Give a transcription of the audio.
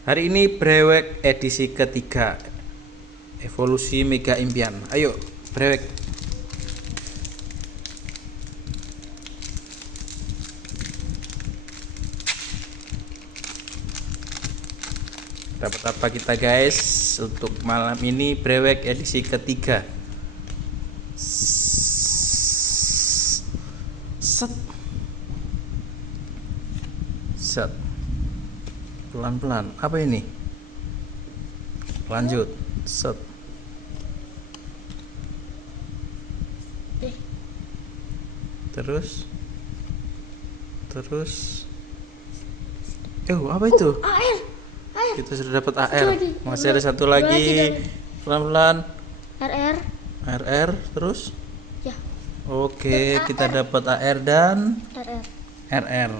Hari ini Brewek edisi ketiga, evolusi Mega Impian. Ayo Brewek. Dapat apa kita guys untuk malam ini? Brewek edisi ketiga. Set set pelan-pelan. Apa ini? Lanjut. Set. Terus apa itu? Air. Kita sudah dapat AR. lagi. Masih ada satu Dua lagi, lagi. Pelan-pelan. RR. RR terus. Ya. Oke, kita dapat AR dan RR. RR.